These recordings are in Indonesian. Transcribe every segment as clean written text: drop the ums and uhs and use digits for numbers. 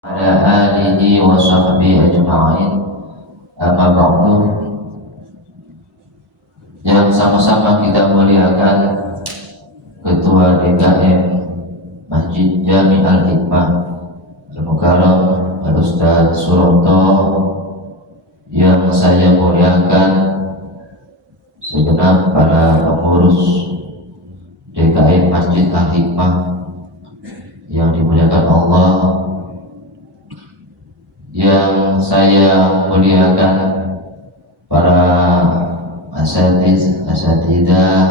Ala alihi wa sahbihi ajma'in. Amma ba'du. Yang sama-sama kita muliakan Ketua DKM Masjid Jami Al-Hikmah Al-Mukarram Al-Ustaz Suroto, yang saya muliakan segenap para pengurus DKM Masjid Al-Hikmah yang dimuliakan Allah, yang saya muliakan para asatidzah,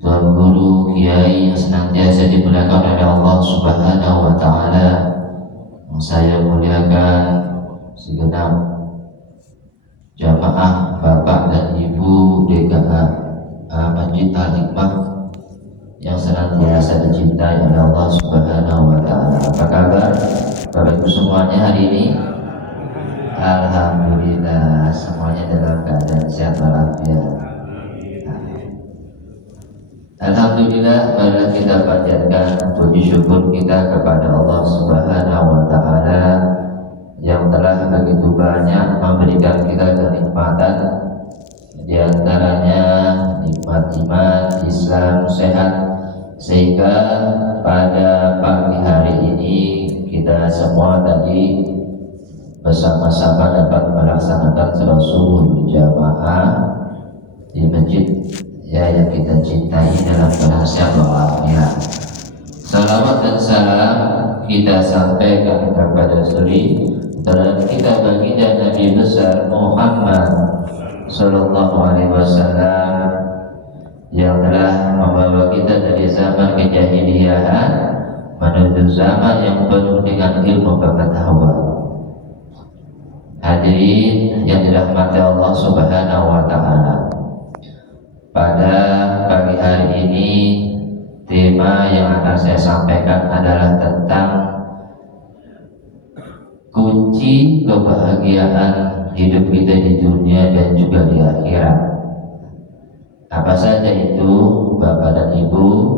tuan guru, kiai yang senantiasa dimuliakan oleh Allah Subhanahu wa taala, yang saya muliakan segenap jamaah bapak dan ibu DKM Masjid Al-Hikmah yang senantiasa dicintai oleh Allah Subhanahu wa taala. Apa kabar Bapak Ibu semuanya hari ini? Alhamdulillah, semuanya dalam keadaan sehat walafiat. Alhamdulillah, marilah kita panjatkan puji syukur kita kepada Allah Subhanahu wa taala yang telah begitu banyak memberikan kita kenikmatan, di antaranya nikmat iman, Islam, sehat, sehingga pada pagi hari ini kita semua tadi bersama-sama dapat melaksanakan salat subuh berjamaah di masjid yang kita cintai dalam keadaan walafiat. Salawat dan salam kita sampaikan kepada suri dan kita baginda Nabi besar Muhammad Sallallahu Alaihi Wasallam yang telah membawa kita dari zaman kejahiliahan menuju zaman yang penuh dengan ilmu pengetahuan. Hadirin yang dirahmati Allah Subhanahu wa taala, pada pagi hari ini tema yang akan saya sampaikan adalah tentang kunci kebahagiaan hidup kita di dunia dan juga di akhirat. Apa saja itu Bapak dan Ibu?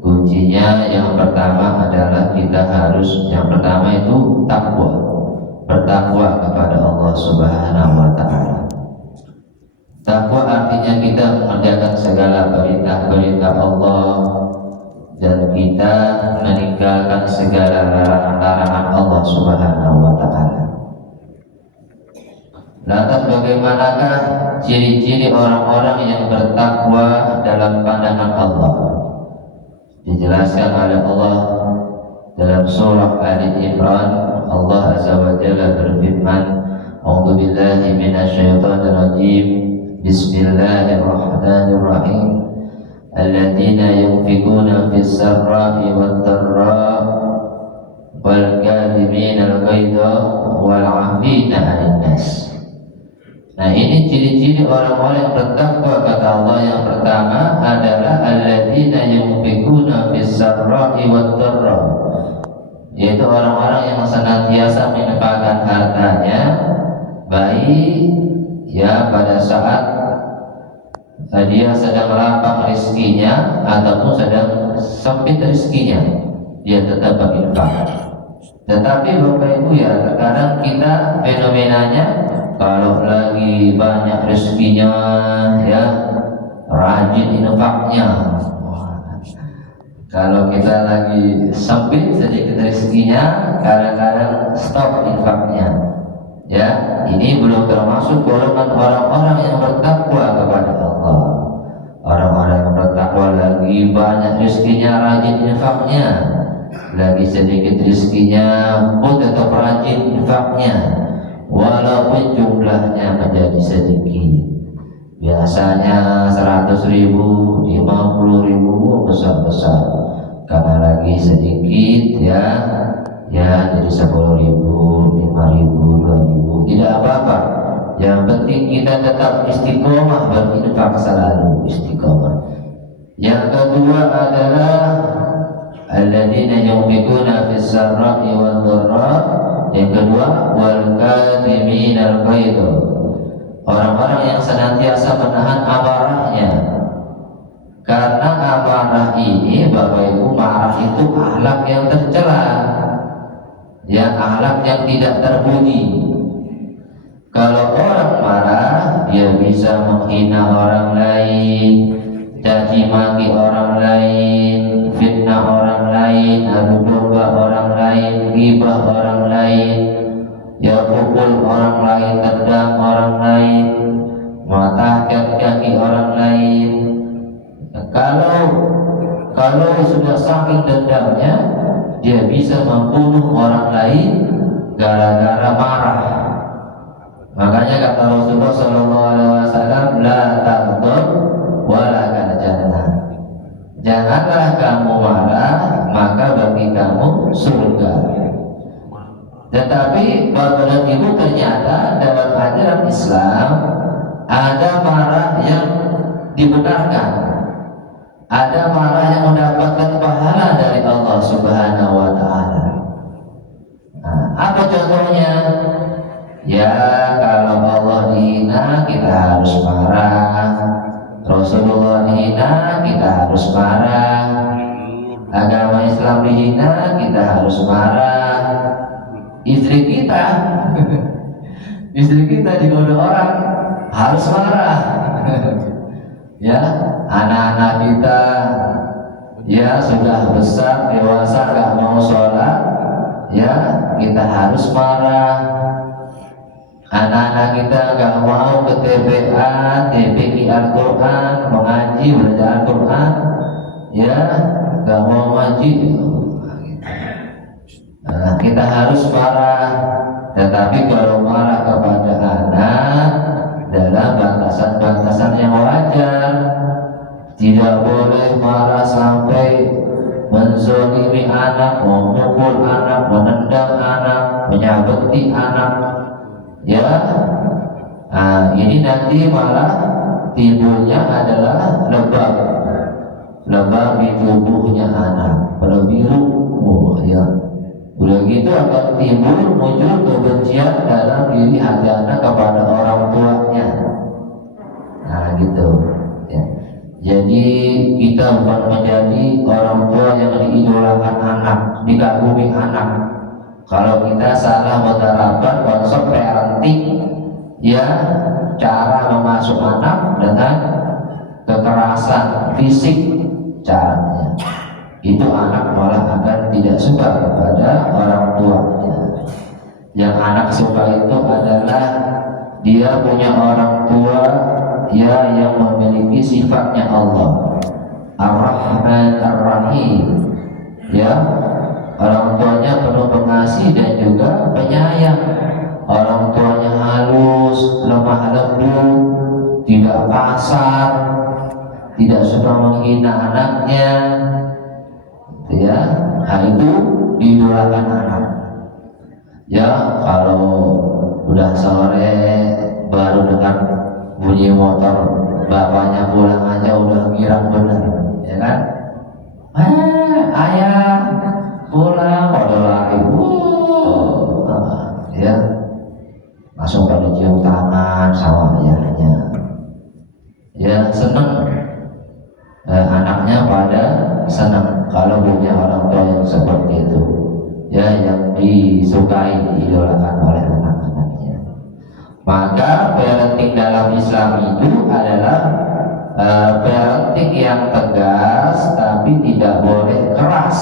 Kuncinya yang pertama adalah kita harus, yang pertama itu takwa, bertakwa kepada Allah Subhanahu wa taala. Takwa artinya kita mengerjakan segala perintah-perintah Allah dan kita meninggalkan segala larangan-larangan Allah Subhanahu wa taala. Lantas bagaimanakah ciri-ciri orang-orang yang bertakwa dalam pandangan Allah? Dijelaskan oleh Allah dalam surah Ali Imran. Allah Azza wa Jalla berfirman, A'udzu billahi minasyaitonir rajim. Bismillahirrahmanirrahim. Alladzina yunfikuna fis sarra'i wad dharra wal kadhimina al-ghaidha wal 'afina 'anil nas. Nah, ini ciri-ciri orang-orang yang bertakwa kata Allah. Yang pertama adalah alladzina yunfikuna fis sarra'i wad dharra, yaitu orang-orang yang senantiasa menginfakkan hartanya, baik ya pada saat dia sedang lapang rezekinya ataupun sedang sempit rezekinya, dia tetap berinfak. Tetapi Bapak Ibu ya, terkadang kita fenomenanya kalau lagi banyak rezekinya ya rajin infaknya. Kalau kita lagi sempit sedikit rezekinya, kadang-kadang stop infaknya. Ya, ini belum termasuk golongan orang-orang yang bertakwa kepada Allah. Orang-orang yang bertakwa lagi banyak rezekinya, rajin infaknya. Lagi sedikit rezekinya pun tetap rajin infaknya, walaupun jumlahnya menjadi sedikit. Biasanya 100.000, 50.000 besar-besar. Karena lagi sedikit ya jadi 10.000, 5.000, 2.000, tidak apa-apa. Yang penting kita tetap istiqomah berinfak, selalu istiqomah. Yang kedua adalah alladzina yunfikuna fis sarra'i wad dharra. Yang kedua wal kadhiminal ghaidha, orang-orang yang senantiasa menahan amarahnya. Karena amarah ini Bapak Ibu, marah itu akhlak yang tercela. ya, akhlak yang tidak terpuji. Kalau orang marah, dia bisa menghina orang lain, caci maki orang lain, fitnah orang lain, adu domba orang lain, ghibah orang lain, ya, pukul orang lain, tendang orang lain, matahkan kaki orang lain. Kalau sudah saking dendamnya, dia bisa membunuh orang lain gara-gara marah. Makanya kata Rasulullah SAW, la taghdab walakal jannah. Janganlah kamu marah, maka bagi kamu surga. Tetapi Bapak dan Ibu, ternyata dalam ajaran Islam ada marah yang dibenarkan, ada marah yang mendapatkan pahala dari Allah Subhanahu wa Ta'ala. Nah, apa contohnya? Ya, kalau Allah dihina kita harus marah, Rasulullah dihina kita harus marah, agama Islam dihina kita harus marah, istri kita istri kita digoda orang harus marah. Ya, anak-anak kita ya sudah besar dewasa gak mau sholat, ya kita harus marah. Anak-anak kita gak mau ke TPA, TPI Al-Quran, mengaji, belajar Al-Quran, ya gak mau ngaji. Nah, kita harus marah. Tetapi kalau marah kepada anak dalam batasan-batasan yang wajar, tidak boleh marah sampai menzolimi anak, memukul anak, menendang anak, menyabeti anak. Ya, nah, ini nanti malah timbulnya adalah lebam di tubuhnya anak, pada biru, ya. Udah gitu akan timbul muncul kebencian dalam diri hati anak kepada orang tuanya. Nah, gitu. Ya. Jadi kita bukan menjadi orang tua yang diidolakan anak, dikagumi anak. Kalau kita salah menerapkan konsep parenting, ya, cara mengasuh anak dengan kekerasan fisik caranya, itu anak malah akan tidak suka kepada orang tuanya. Yang anak suka itu adalah dia punya orang tua ya yang memiliki sifatnya Allah, Ar-Rahman Ar-Rahim, ya. Orang tuanya penuh pengasih dan juga penyayang. Orang tuanya halus, lemah lembut, tidak kasar, tidak suka menghina anaknya, ya. Hal itu diidolakan anak. Ya, kalau udah sore baru dengar bunyi motor bapaknya pulang aja udah girang bener, ya kan? Ayah pulang, pada lari, ya, langsung pada cium tangan sama ayahnya, ya, senang. Anaknya pada senang kalau punya orang tua yang seperti itu, ya, yang disukai, diidolakan oleh anak-anaknya. Maka parenting dalam Islam itu adalah parenting yang tegas, tapi tidak boleh keras.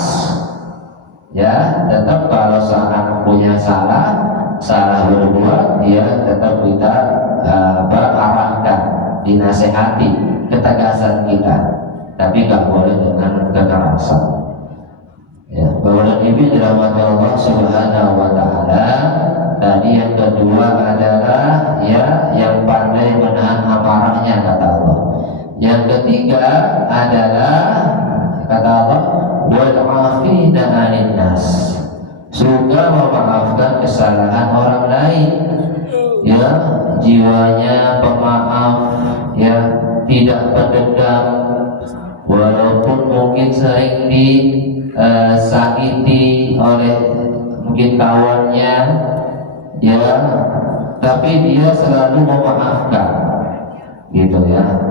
Ya, tetap kalau seorang punya salah berbuat, dia tetap kita arahkan, dinasehati ketegasan kita, tapi nggak boleh dengan kekerasan. Ya, Bapak dan Ibu dirahmati Allah Subhanahu wa Ta'ala. Tadi yang kedua adalah ya yang pandai menahan amarahnya, kata Allah. Yang ketiga adalah kata Allah, wal 'afina 'anil nas, suka memaafkan kesalahan orang lain, ya, jiwanya pemaaf, ya, tidak pendendam, walaupun mungkin sering disakiti oleh mungkin kawannya, ya, tapi dia selalu memaafkan, gitu ya.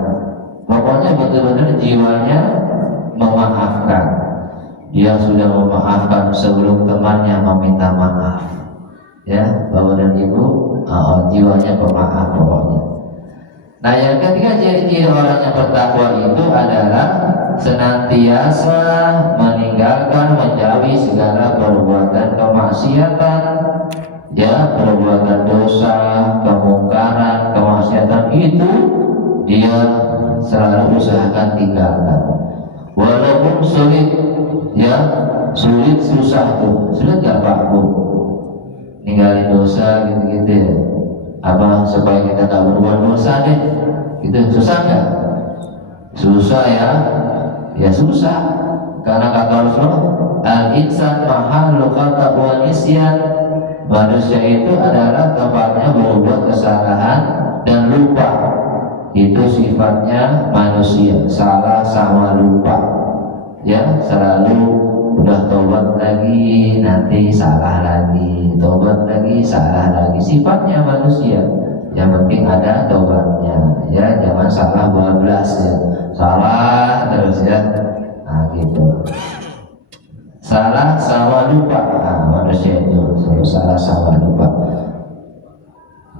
Pokoknya betul-betul jiwanya memaafkan. dia sudah memaafkan sebelum temannya meminta maaf. Ya, bapak dan ibu, jiwanya pemaaf pokoknya. Nah, yang ketiga ciri-ciri orang yang bertakwa itu adalah senantiasa meninggalkan, menjauhi segala perbuatan kemaksiatan, ya, perbuatan dosa, kemungkaran, kemaksiatan itu dia selalu usahakan tinggalkan. Walaupun sulit, ya, sulit susah tuh, sulit gak Pak Bu? Ninggalin dosa gitu-gitu ya. Apa supaya kita tak berbuat dosa deh, gitu susah nggak? Susah ya, ya susah. Karena kata Rasulullah, al-insan mahallu khata wa nisyan. Manusia itu adalah tempatnya berbuat kesalahan dan lupa. Itu sifatnya manusia, salah sama lupa. Ya, selalu udah tobat lagi, nanti salah lagi, tobat lagi, salah lagi. Sifatnya manusia. Yang penting ada tobatnya, ya, jangan salah bablas ya, salah terus ya. Nah gitu. Salah sama lupa. Nah, manusia itu selalu salah sama lupa.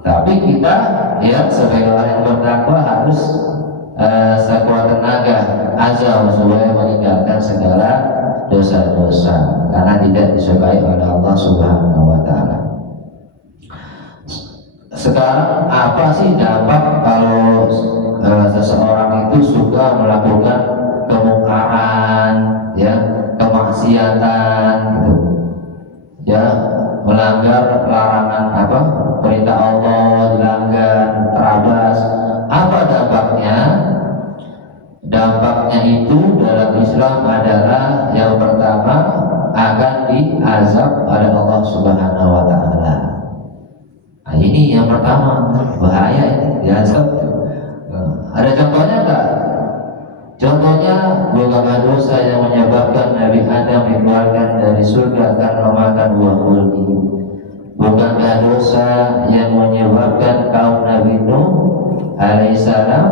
Tapi kita, ya, sebagai orang yang bertakwa harus sekuat tenaga azam supaya meninggalkan segala dosa-dosa karena tidak disukai oleh Allah Subhanahu wa taala. Sekarang apa sih dampak kalau seseorang itu suka melakukan kemungkaran, ya, kemaksiatan gitu. Ya, melanggar larangan apa? Perintah Allah dilanggar, terabas. Apa dampaknya? Dampaknya itu dalam Islam adalah yang pertama akan diazab oleh Allah Subhanahu wa taala. Nah, ini yang pertama, bahaya ini, diazab. Ada contohnya enggak? Contohnya bukan dosa yang menyebabkan Nabi Adam dikeluarkan dari surga karena memakan buah kuldi. Bukankah dosa yang menyebabkan kaum Nabi Nuh alaihissalam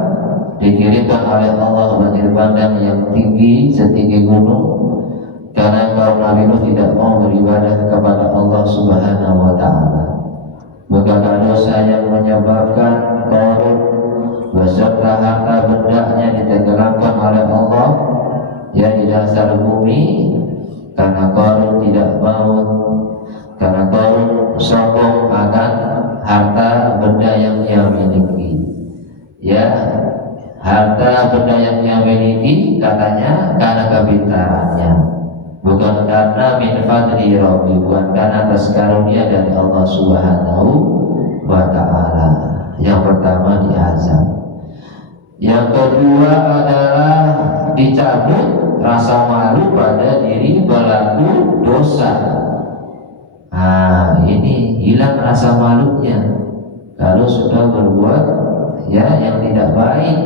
dikirimkan oleh Allah banjir bandang yang tinggi setinggi gunung karena kaum Nabi Nuh tidak mau beribadah kepada Allah Subhanahu wa taala. Bukankah dosa yang menyebabkan Qarun beserta harta bendanya ditenggelamkan oleh Allah yang di dasar bumi karena Qarun tidak mau, karena Qarun sombong akan harta benda yang dia miliki. Ya, harta benda yang dia miliki katanya karena kepintarannya, bukan karena min fadli rabbi, bukan karena atas karunia dari Allah Subhanahu wa taala. Yang pertama diazab. Yang kedua adalah dicabut rasa malu pada diri pelaku dosa. Nah, ini hilang rasa malunya kalau sudah berbuat, ya, yang tidak baik.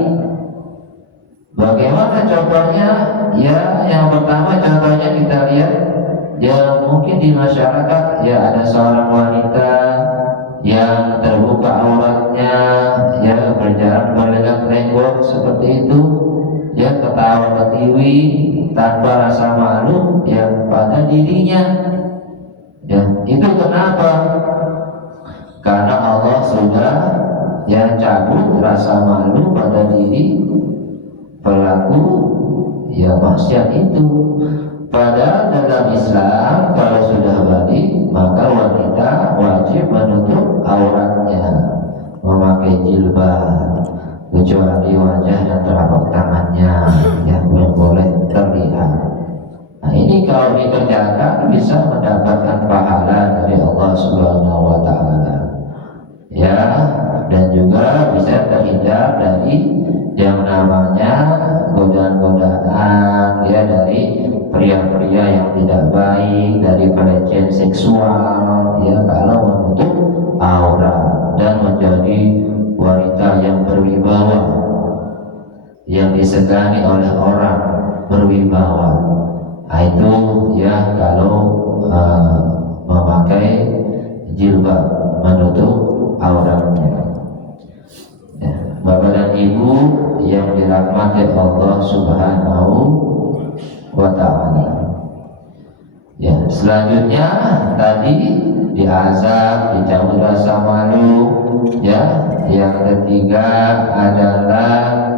Bagaimana contohnya? Ya, yang pertama contohnya kita lihat, ya, mungkin di masyarakat, ya, ada seorang wanita yang terbuka auratnya, ya, berjalan berlenggak lenggok seperti itu, ya, ketawa ketiwi tanpa rasa malu, ya, pada dirinya. Ya, itu kenapa? Karena Allah sudah, ya, cabut rasa malu pada diri pelaku, ya, maksiat itu. Padahal dalam Islam kalau sudah balik maka wanita wajib menutup auratnya, memakai jilbab kecuali wajah dan telapak tangannya yang boleh terlihat. Nah, ini kalau dikerjakan bisa mendapatkan pahala dari Allah Subhanahu wa taala. Ya, dan juga bisa terhindar dari yang namanya godaan-godaan, ya, dari pria-pria yang tidak baik, dari pelecehan seksual, ya, kalau menutup aurat dan menjadi wanita yang berwibawa, yang disegani oleh orang, berwibawa. Nah, itu, ya, kalau memakai jilbab menutup auratnya. Ya, Bapak dan Ibu yang dirahmati Allah Subhanahu wa taala. Ya, selanjutnya tadi diazab, dicabut rasa malu. Ya, yang ketiga adalah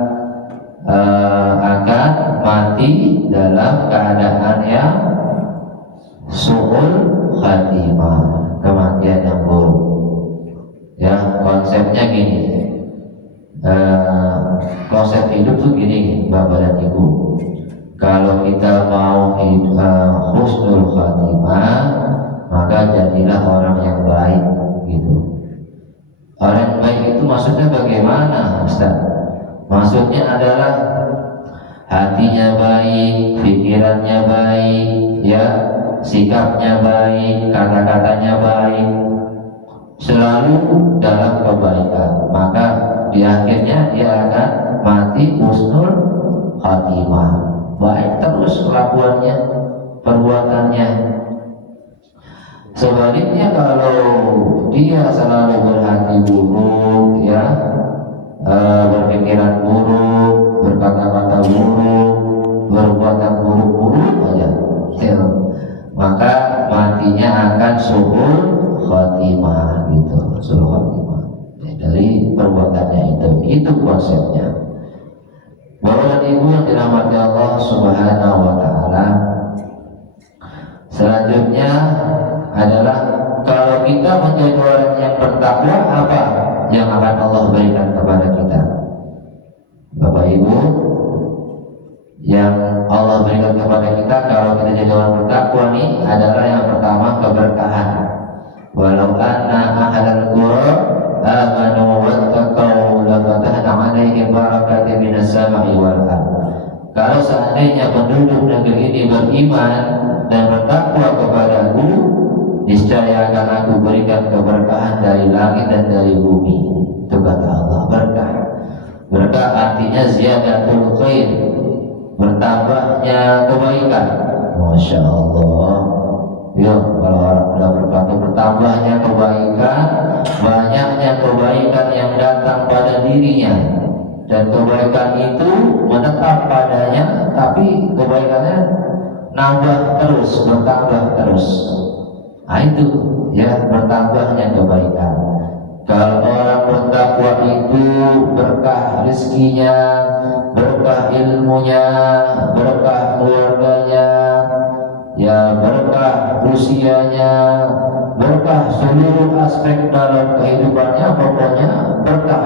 akan mati dalam keadaan yang su'ul khatimah, kematian yang buruk. Ya, konsepnya gini. Konsep hidup tuh gini, Bapak dan Ibu. Kalau kita mau husnul khatimah, maka jadilah orang yang baik, gitu. Orang yang baik itu maksudnya bagaimana, Ustaz? Maksudnya adalah hatinya baik, pikirannya baik, ya, sikapnya baik, kata-katanya baik, selalu dalam kebaikan. Maka di akhirnya dia akan mati husnul khatimah, baik terus kelakuannya, perbuatannya. Sebaliknya kalau dia selalu berhati buruk, ya, berpikiran buruk, berkata-kata buruk, berbuat yang buruk-buruk aja, ya, maka matinya akan su'ul khatimah, gitu, su'ul khatimah. Dari perbuatannya itu konsepnya. Bapak dan Ibu yang dirahmati Allah Subhanahu wa Ta'ala, selanjutnya adalah kalau kita menjadi orang yang bertakwa, apa yang akan Allah berikan kepada kita? Bapak Ibu, yang Allah berikan kepada kita kalau kita jadi orang bertakwa ini adalah yang pertama keberkahan. Walau anna ahadal qura amanu wattaqau lafatahna 'alaihim barakatin minas sama'i wal ardh. Kalau seandainya penduduk negeri ini beriman dan bertakwa kepadaku, niscaya akan aku berikan keberkahan dari langit dan dari bumi. Itu kata Allah, berkah. Berkah artinya ziyadatul khair, bertambahnya kebaikan. Masya Allah. Ya, kalau orang sudah berkata bertambahnya kebaikan, banyaknya kebaikan yang datang pada dirinya, dan kebaikan itu menetap padanya, tapi kebaikannya nambah terus, bertambah terus. Nah itu, ya, bertambahnya kebaikan. Kalau orang bertakwa itu berkah rezekinya, berkah ilmunya, berkah keluarganya, ya, berkah usianya, berkah seluruh aspek dalam kehidupannya, pokoknya berkah.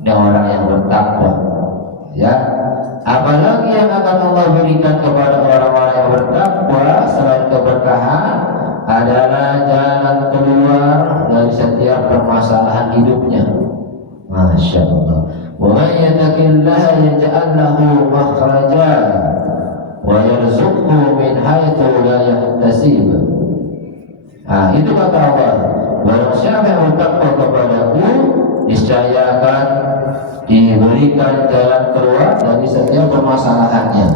Ini orang yang bertakwa, ya. Apalagi yang akan Allah berikan kepada orang-orang yang bertakwa selain keberkahan adalah jalan keluar dari setiap permasalahan hidupnya. Masya Allah. Wa man yattaqillaha yaj'al lahu makhraja wa yarzuqhu min haitsu la yahtasib. Nah, itu kata Allah. Barang siapa yang bertakwa kepadaku, niscaya akan diberikan jalan keluar dari setiap permasalahannya.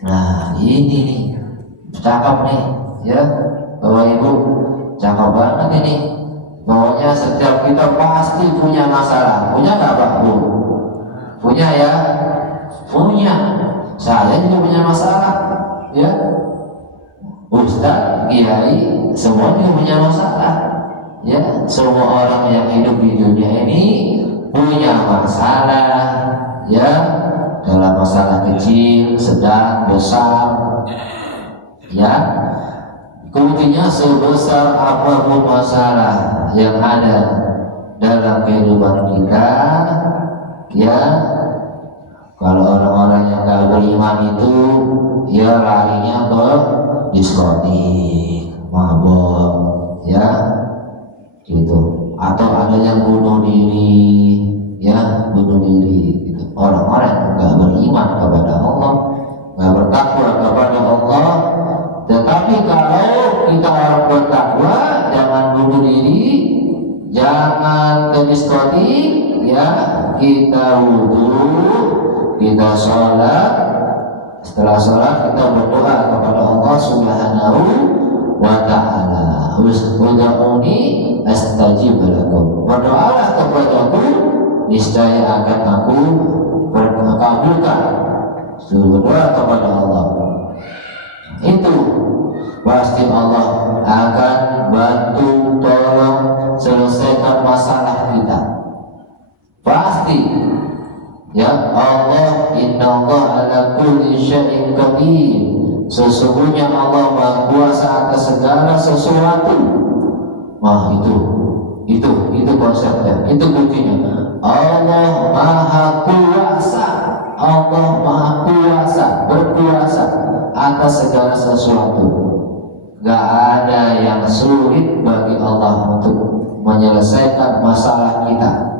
Nah, ini nih, cakep nih, ya, Bapak Ibu, cakep banget ini. Pokoknya setiap kita pasti punya masalah. Punya nggak Pak Bu? Punya, ya? Punya. Saya juga punya masalah, ya. Ustaz, kiai, semua juga punya masalah, ya. Semua orang yang hidup di dunia ini punya masalah, ya, dalam masalah kecil, sedang, besar, ya. Kuncinya sebesar apapun masalah yang ada dalam kehidupan kita, ya, kalau orang-orang yang gak beriman itu, ya, larinya ke diskotik, mabok, ya, gitu. Atau ada yang bunuh diri, ya, bunuh diri, gitu. Orang-orang yang gak beriman kepada Allah, gak bertakwa kepada Allah. Tetapi kalau kita orang bertakwa, jangan bunuh diri, jangan ke diskotik, ya, kita wudu, kita sholat. Setelah sholat kita berdoa kepada Allah Subhanahu wa Ta'ala. Ud'uni astajib lakum. Berdoalah kepadaku, niscaya akan aku kabulkan. Berdoa kepada Allah. Itu pasti Allah akan bantu tolong selesaikan masalah kita. Pasti ya Allah, innallaha ala kulli syai'in qadir. Sesungguhnya Allah Maha Kuasa atas segala sesuatu. Wah, itu konsepnya, itu kuncinya. Allah Maha Kuasa, Allah Maha Kuasa, berkuasa atas segala sesuatu. Gak ada yang sulit bagi Allah untuk menyelesaikan masalah kita.